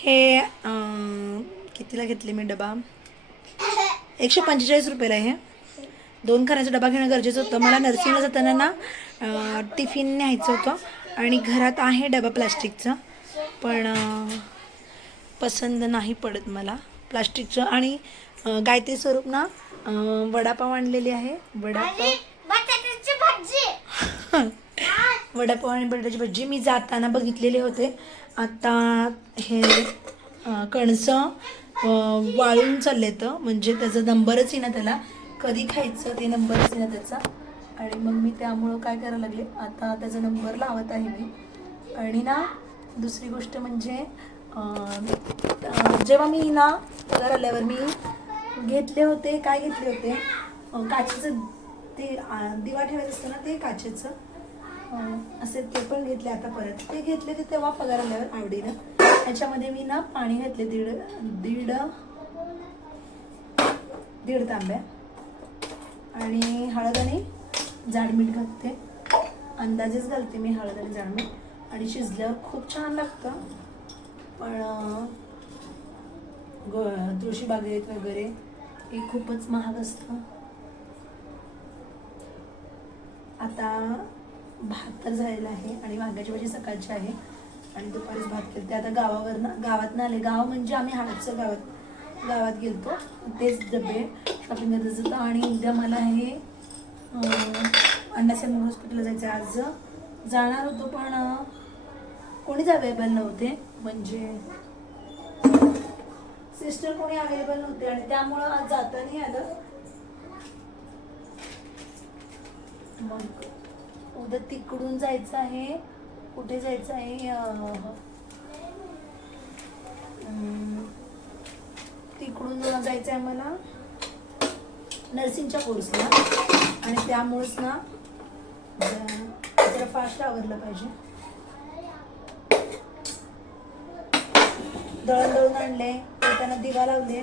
हे कितीला घेतले मी डबा? एकशे पंचेचाळीस रुपयाला हे. दोन खाण्याचा डबा घेणं गरजेचं होतं. मला नर्सिंगला जाताना ना टिफिन न्यायचं होतं. आणि घरात आहे डबा प्लास्टिकचा. पण अं, पसंत नाही पडत मला प्लास्टिकचं. आणि गायत्री स्वरूप ना वडापाव आणलेली आहे. वडापाव. वडापाव आणि बटाट्याची भजी मी जाताना बघितलेले होते. आता हे कणसं वाळून चालले तर म्हणजे त्याचा नंबरच येईना त्याला. कधी खायचं ते नंबरच येईना त्याचा. आणि मग मी त्यामुळं काय करायला लागले आता त्याचा नंबर लावत आहे मी. आणि ना दुसरी गोष्ट म्हणजे जेव्हा मी ना पगार आल्यावर मी घेतले होते काय घेतले होते? काचेचं ते दिवा ठेवायचं असतं ना ते काचेचं. असे ते पण घेतले आता परत. ते घेतले ते तेव्हा पगार आल्यावर आवडीनं. त्याच्यामध्ये मी ना पाणी घातले दीड दीड दीड तांब्या. आणि हळद आणि जाडमीठ घालते. अंदाजेच घालते मी हळद आणि जाडमीठ आणि शिजल्यावर खूप छान लागतं. पण ग तुळशी बागेत वगैरे हे खूपच महाग असतं. आता भात तर झालेला आहे आणि वांग्याची भाजी सकाळची आहे. आणि दुपारीच भात केलं ते आता गावावरनं गावातनं आले. गाव म्हणजे आम्ही हाडचं गावात गावात गेलतो. तेच डबे शॉपिंग करत होतं. आणि उद्या मला हे अं, अण्णासाहेब हॉस्पिटलला जायचं आज जाणार होतो पण कोणीच अवेलेबल नव्हते. म्हणजे सिस्टर कोणी अवेलेबल नव्हते. आणि त्यामुळं आज जाता नाही आलं. मग उद्या तिकडून जायचं आहे. कुठे जायचं आहे? तिकडून जायचं आहे मला नर्सिंगच्या कोर्सला आणि त्यामुळेच ना जरा फास्ट आवरलं पाहिजे. दळण दळून आणले त्यांना दिवा लावले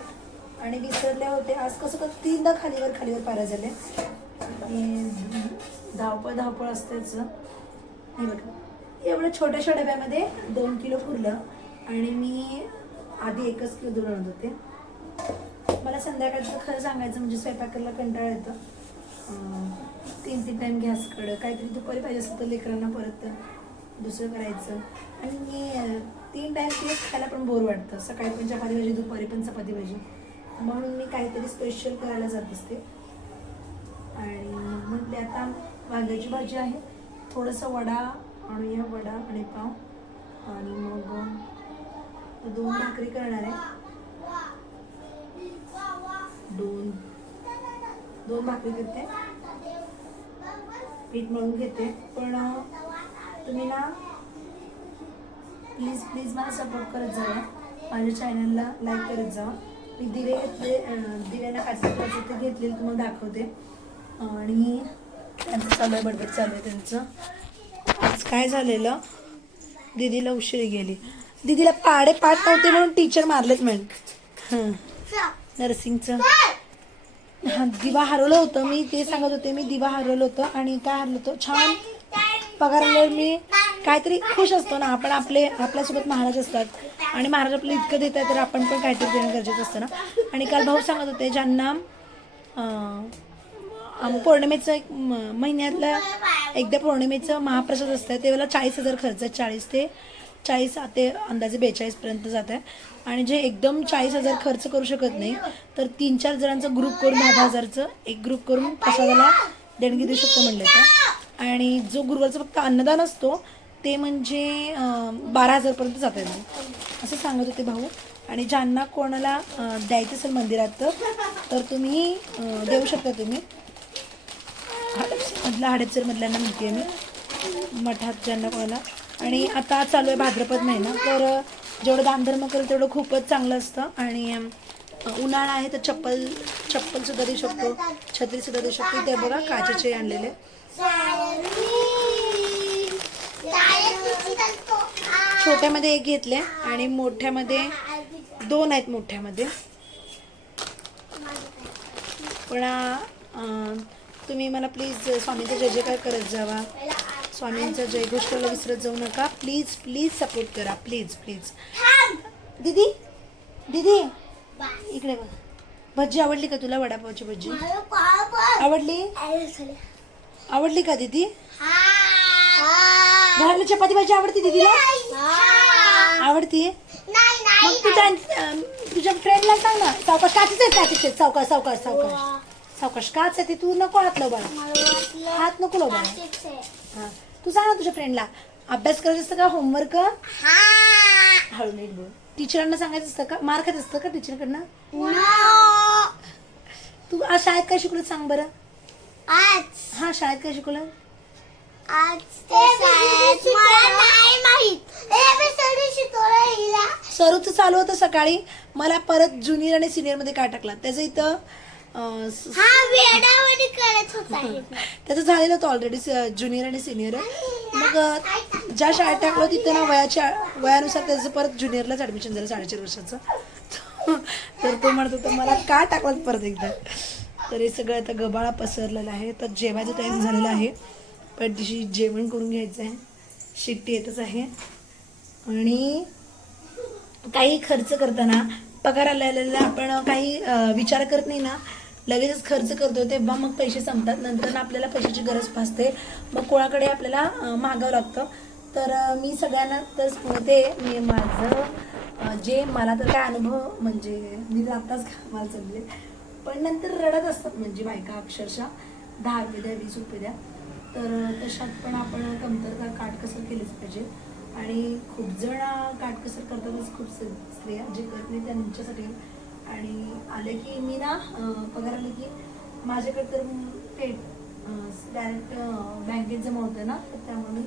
आणि विसरले होते. आज कसं कसं तीनदा खालीवर खालीवर पारा झाले. धावपळ धावपळ असतेच हे बघा. एवढं छोट्याशा डब्यामध्ये दोन किलो पुरलं आणि मी आधी एकच किलो दूर आणत होते. मला संध्याकाळचं खरं सांगायचं म्हणजे स्वयंपाक करायला कंटाळा येतं. तीन तीन टाईम गॅसकडं काहीतरी दुपारी पाहिजे असतं तर लेकरांना परत दुसरं करायचं. आणि मी तीन टाईम तेच खायला पण बोर वाटतं. सकाळी पण चपाती पाहिजे दुपारी पण चपाती भाजी. म्हणून मी काहीतरी स्पेशल करायला जात असते. आणि म्हटले आता वांग्याची भाजी आहे. थोडंसं वडा आणूया वडा आणि पाव आणि मग दोन भाकरी करणार आहे. दोन दोन भाकरी करते. पीठ मळून घेते. पण तुम्ही ना प्लीज प्लीज मला सपोर्ट करत जावा माझ्या चॅनलला लाईक करत जावा मी दिवे घेतले अं, दिव्यांना ते घेतलेले तुम्हाला दाखवते. आणि त्यांचं चालू आहे बडबड चालू आहे त्यांचं. आज काय झालेलं? दीदीला उशिरी गेली. दीदीला पाडे पाठ नव्हते म्हणून टीचर मारलेत मॅडम हां. नर्सिंगचं. हा दिवा हरवलं होतं. मी ते सांगत होते मी दिवा हरवलं होतं आणि काय हरलं होतं? छान पगार आल्यावर मी काहीतरी खुश असतो ना. आपण आपले आपल्यासोबत महाराज असतात. आणि महाराज आपलं इतकं देत आहे तर आपण पण काहीतरी देणं गरजेचं असतं ना. आणि काल भाऊ सांगत होते ज्यांना पौर्णिमेचं एक म- एकदा पौर्णिमेचं महाप्रसाद असतं त्यावेळेला चाळीस हजार खर्च आहे चाळीस ते चाळीस ते अंदाजे बेचाळीसपर्यंत जात आहे. आणि जे एकदम चाळीस हजार खर्च करू शकत नाही तर तीन चार जणांचा ग्रुप करून दहा दहा हजारचं एक ग्रुप करून प्रसादाला देणगी देऊ शकतो म्हणलं तर. आणि जो गुरुवारचा फक्त अन्नदान असतो ते म्हणजे बारा हजारपर्यंत जात आहे. असं सांगत होते भाऊ. आणि ज्यांना कोणाला द्यायचं असेल मंदिरात तर तुम्ही देऊ शकता तुम्ही. मधला हडपसरमधल्या हडपसरमधल्यांना म्हणते मी मठात ज्यांना कोणाला. आणि आता चालू आहे भाद्रपद महिना. तर जेवढं दानधर्म करेल तेवढं खूपच चांगलं असतं. आणि उन्हाळा आहे तर चप्पल चप्पलसुद्धा देऊ शकतो. छत्रीसुद्धा देऊ शकतो. ते बघा काचेचे आणलेले. छोट्यामध्ये एक घेतले आणि मोठ्यामध्ये दोन आहेत मोठ्यामध्ये. पण तुम्ही मला प्लीज स्वामींचा जय जयकार करत जावा स्वामींचा करायला विसरत जाऊ नका प्लीज प्लीज सपोर्ट करा प्लीज प्लीज दीदी दीदी. इकडे बघ भजी आवडली का तुला वडापावची भजी. आवडली. आवडली का दीदी. घराला चपाती भाजी आवडती दीदीला हा. आवडती नाही मग नाही तुझ्या तुझ्या फ्रेंडला सांग ना सावकाश काचीच आहे काचीच आहे सावकाश सावकाश सावकाश सावकाश काच आहे ते तू नको हात लाव बाळा. हात नको लाव बाळा. हा. तू सांग ना तुझ्या फ्रेंडला अभ्यास करायचं असतं का? होमवर्क हा. हळू नीट बोल. टीचरांना सांगायचं असतं का? मार खात असतं का टीचरकडनं. तू आज शाळेत काय शिकवलं सांग बरं. आज. हा शाळेत काय शिकवलं? आज ते शाळेत मला नाही माहीत. एबीसीडी शिकवलं हिला. सरूचं चालू होतं सकाळी. मला परत ज्युनियर आणि सिनियरमध्ये काय टाकला. त्याचं इथं अं, स- वेडावडी करत होता. त्याचं झालेलं होतं ऑलरेडी ज्युनियर आणि सिनियर मग ज्या शाळेत टाकलं तिथं ना वयाच्या वयानुसार त्याचं परत ज्युनियरलाच ऍडमिशन झालं साडेचार वर्षाचं. तर तो म्हणत होता मला का टाकलं परत एकदा? तर हे सगळं आता गबाळा पसरलेला आहे. तर जेवायचा टाईम झालेला आहे. पण दिवशी जेवण करून घ्यायचं आहे. शिट्टी येतच आहे. आणि काही खर्च करताना पगार आलेला आपण काही विचार करत नाही ना. लगेचच खर्च करतो तेव्हा मग पैसे संपतात. नंतर आपल्याला पैशाची गरज भासते. मग कोणाकडे आपल्याला मागावं लागतं. तर मी सगळ्यांना तर सांगते मी माझं जे मला तर काय अनुभव म्हणजे मी तर आत्ताच कामाला चालले पण नंतर रडत असतात म्हणजे बायका अक्षरशः. दहा रुपये द्या वीस रुपये द्या. तर तशात पण आपण कमतरता काटकसर केलीच पाहिजे. आणि खूप जण काटकसर करतातच खूप स्त्रिया जे करत नाही त्यांच्यासाठी आणि आले की मी ना पगार आले की माझ्याकडे तर पेट डायरेक्ट बँकेत जमा होतं ना तर त्यामुळे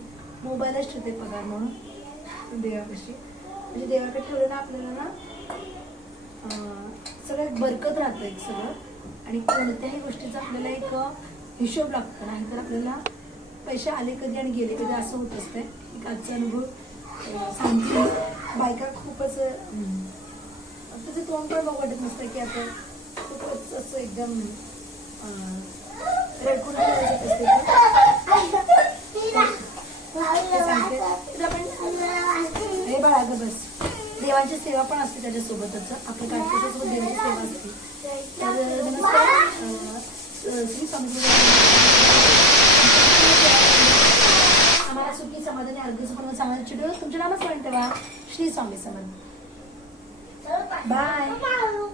मोबाईलच ठेवते पगार म्हणून देवापाशी. म्हणजे देवाकडे ठेवलं ना आपल्याला ना सगळं सगळ्यात बरकत राहतं एक सगळं. आणि कोणत्याही गोष्टीचा आपल्याला एक हिशोब लागतो नाहीतर आपल्याला पैसे आले कधी आणि गेले कधी असं होत असते एक आजचा अनुभव सांगते. बायका खूपच अं, तुझं तोंड पण वाटत नसतं की आता खूपच असं एकदम अं, हे बाळा ग बस. देवाची सेवा पण असते त्याच्यासोबतच. आपल्या काटकसोबत देवाची सेवा असते. तर नमस्कार श्री समजून आम्हाला सुखी समाधानी आरोग्य पण सांगायचे तुमच्या नामच म्हणते ठेवा श्री स्वामी समर्थ. Bye. Bye.